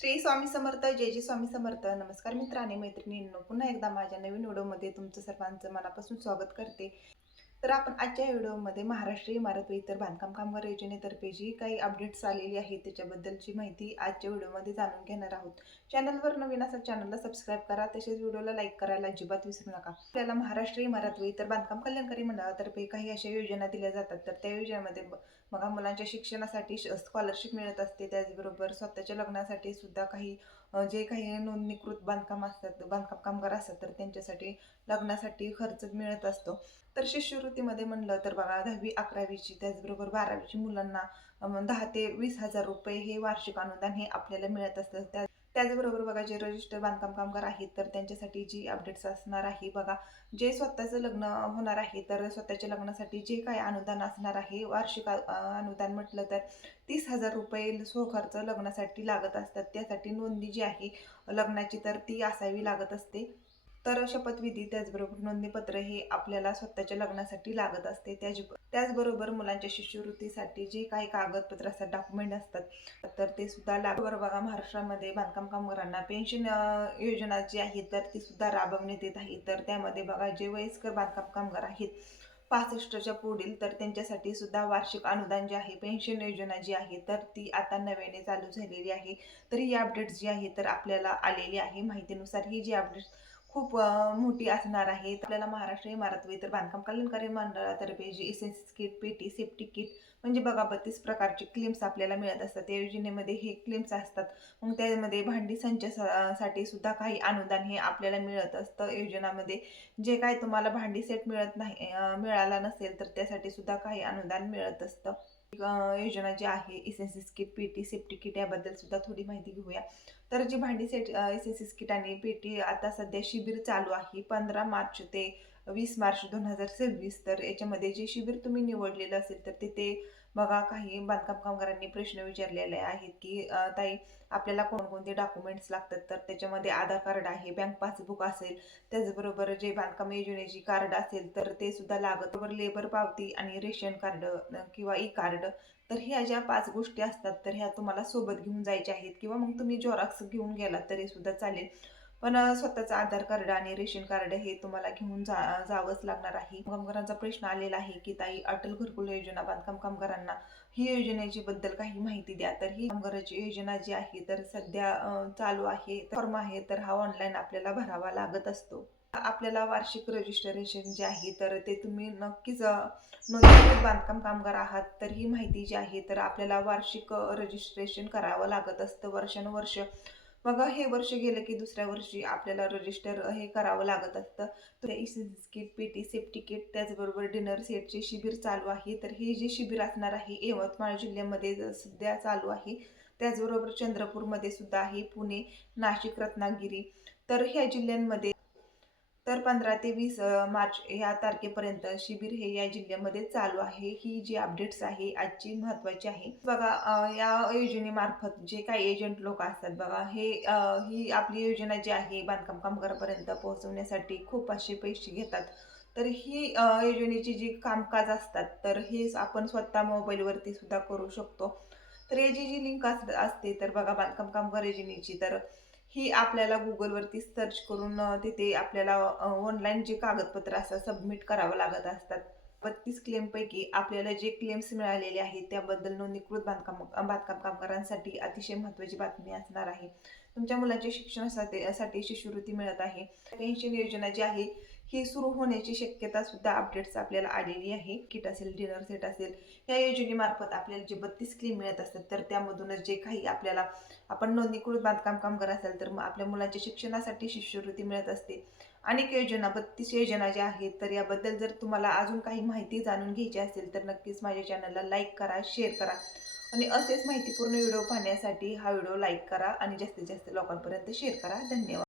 श्री स्वामी समर्थ. जय जय स्वामी समर्थ. नमस्कार मित्र आणि मैत्रिणींनो, पुन्हा एकदा माझ्या नवीन व्हिडिओमध्ये तुमचं सर्वांचं मनापासून स्वागत करते. तर आपण आजच्या व्हिडिओमध्ये महाराष्ट्र इमारत व इतर बांधकाम कामगार योजनेतर्फे जी काही अपडेट्स आलेली आहे त्याच्याबद्दलची माहिती आजच्या व्हिडिओमध्ये जाणून घेणार आहोत. चॅनलवर नवीन असाल चॅनलला सबस्क्राईब करा, तसेच व्हिडिओला लाईक करायला अजिबात विसरू नका. आपल्याला महाराष्ट्र इमारत व इतर बांधकाम कल्याणकारी मंडळातर्फे काही अशा योजना दिल्या जातात, तर त्या योजनेमध्ये बघा, मुलांच्या शिक्षणासाठी स्कॉलरशिप मिळत असते. त्याचबरोबर स्वतःच्या लग्नासाठी सुद्धा काही जे काही नोंदणीकृत बांधकाम असतात, बांधकाम कामगार असतात, तर त्यांच्यासाठी लग्नासाठी खर्च मिळत असतो. तर शिष्यवृत्तीमध्ये म्हणलं तर बघा, 10वी 11वीची त्याचबरोबर 12वीची मुलांना 10 ते 20,000 रुपये हे वार्षिक अनुदान हे आपल्याला मिळत असतं. त्याचबरोबर बघा, जे रजिस्टर बांधकाम कामगार आहेत तर त्यांच्यासाठी जी अपडेट्स असणार आहे बघा, जे स्वतःचं लग्न होणार आहे तर स्वतःच्या लग्नासाठी जे काही अनुदान असणार आहे, वार्षिक अनुदान म्हटलं तर 30,000 रुपये स्वखर्च लग्नासाठी लागत असतात. त्यासाठी नोंदणी जी आहे लग्नाची तर ती असावी लागत असते. तर शपथविधी त्याचबरोबर नोंदणीपत्र हे आपल्याला स्वतःच्या लग्नासाठी लागत असते. त्याचबरोबर मुलांच्या शिष्यवृत्तीसाठी जे काही कागदपत्र असतात, डॉक्युमेंट असतात, तर ते सुद्धा बघा, महाराष्ट्रामध्ये बांधकाम कामगारांना पेन्शन योजना जी आहे तर ती सुद्धा राबवण्यात येत आहे. तर त्यामध्ये बघा, जे वयस्कर बांधकाम कामगार आहेत 65च्या पुढील, तर त्यांच्यासाठी सुद्धा वार्षिक अनुदान जे आहे, पेन्शन योजना जी आहे तर ती आता नव्याने चालू झालेली आहे. तर ही अपडेट जी आहे तर आपल्याला आलेली आहे. माहितीनुसार ही जी अपडेट खूप मोठी असणार आहे. आपल्याला महाराष्ट्र इमारत व इतर बांधकाम कल्याणकारी मंडळातर्फे जी एसएनसी किट, पेटी, सेफ्टी किट म्हणजे बघा 32 प्रकारचे क्लेम्स आपल्याला मिळत असतात. त्या योजनेमध्ये हे क्लेम्स असतात. मग त्यामध्ये भांडी संचासाठी सुद्धा काही अनुदान हे आपल्याला मिळत असतं. योजनामध्ये जे काही तुम्हाला भांडी सेट मिळत नाही, मिळाला नसेल, तर त्यासाठी सुद्धा काही अनुदान मिळत असतं. योजना जी आहे एसएनसी किट, पेटी, सेफ्टी किट याबद्दल सुद्धा थोडी माहिती घेऊया. तर जी भांडी सेट एसएनसी किट आणि पेटी आता सध्या शिबिर चालू आहे 15 मार्च ते 20 मार्च 2026. तर याच्यामध्ये जे शिबिर तुम्ही निवडलेलं असेल तर तिथे बघा, काही बांधकाम कामगारांनी प्रश्न विचारलेले आहेत की ताई, आपल्याला कोणकोणते डॉक्युमेंट्स लागतात. तर त्याच्यामध्ये आधार कार्ड आहे, बँक पासबुक असेल, त्याचबरोबर जे बांधकाम योजनेची कार्ड असेल तर ते सुद्धा लागत, बरोबर लेबर पावती आणि रेशन कार्ड किंवा ई कार्ड. तर ह्या ज्या 5 गोष्टी असतात तर ह्या तुम्हाला सोबत घेऊन जायच्या आहेत, किंवा मग तुम्ही झेरॉक्स घेऊन गेला तरी सुद्धा चालेल. पण स्वतःचं आधार कार्ड आणि रेशन कार्ड हे तुम्हाला घेऊन जावंच लागणार आहे. कामगारांचा प्रश्न आलेला आहे की ताई, अटल घरकुल योजना बांधकाम कामगारांना ही योजनेची बद्दल काही माहिती द्या. तर ही कामगाराची योजना जी आहे तर सध्या चालू आहे. फॉर्म आहे तर हा ऑनलाईन आपल्याला भरावा लागत असतो. आपल्याला वार्षिक रजिस्ट्रेशन जे आहे तर ते तुम्ही नक्कीच नोंदणीकृत बांधकाम कामगार आहात तर ही माहिती जी आहे तर आपल्याला वार्षिक रजिस्ट्रेशन करावं लागत असतं वर्षानुवर्ष. बघा, हे वर्ष गेलं की दुसऱ्या वर्षी आपल्याला रजिस्टर हे करावं लागत असतं. तर एसएनसी किट, पेटी, सेफ्टी किट त्याचबरोबर डिनर सेटचे शिबिर चालू आहे. तर हे जे शिबिर असणार आहे यवतमाळ जिल्ह्यामध्ये सध्या चालू आहे. त्याचबरोबर चंद्रपूरमध्ये सुद्धा आहे, पुणे, नाशिक, रत्नागिरी. तर ह्या जिल्ह्यांमध्ये तर 15 ते 20 मार्च या तारखेपर्यंत शिबिर हे या जिल्ह्यामध्ये चालू आहे. ही जी अपडेट्स आहे आजची महत्त्वाची आहे. बघा, या योजनेमार्फत जे काही एजंट लोक असतात बघा, ही आपली योजना जी आहे बांधकाम कामगारापर्यंत पोहोचवण्यासाठी खूप असे पैसे घेतात. तर ही योजनेची जी कामकाज असतात तर हे आपण स्वतः मोबाईलवरती सुद्धा करू शकतो. तर याची जी लिंक असते तर बघा, बांधकाम कामगार योजनेची, तर ही आपल्याला गुगलवरती सर्च करून तिथे आपल्याला ऑनलाईन जे कागदपत्र असतात सबमिट करावं लागत असतात. 32 क्लेमपैकी आपल्याला जे क्लेम्स मिळालेले आहेत त्याबद्दल नोंदणीकृत बांधकाम कामगारांसाठी अतिशय महत्त्वाची बातमी असणार आहे. तुमच्या मुलांच्या शिक्षणासाठी शिष्यवृत्ती मिळत आहे. पेन्शन योजना जी आहे ही सुरू होण्याची शक्यता सुद्धा अपडेट्स आपल्याला आलेली आहे. किट असेल, डिनर सेट असेल, या योजनेमार्फत आपल्याला जे 32 क्लेम मिळत असतात तर त्यामधूनच जे काही आपल्याला आपण नोंदणीकृत बांधकाम कामगार असेल तर मग आपल्या मुलांच्या शिक्षणासाठी शिष्यवृत्ती मिळत असते. अनेक योजना, 32 योजना ज्या आहेत, तर याबद्दल जर तुम्हाला अजून काही माहिती जाणून घ्यायची असेल तर नक्कीच माझ्या चॅनलला लाईक करा, शेअर करा आणि असेच माहितीपूर्ण व्हिडिओ पाहण्यासाठी हा व्हिडिओ लाईक करा आणि जास्तीत जास्त लोकांपर्यंत शेअर करा. धन्यवाद.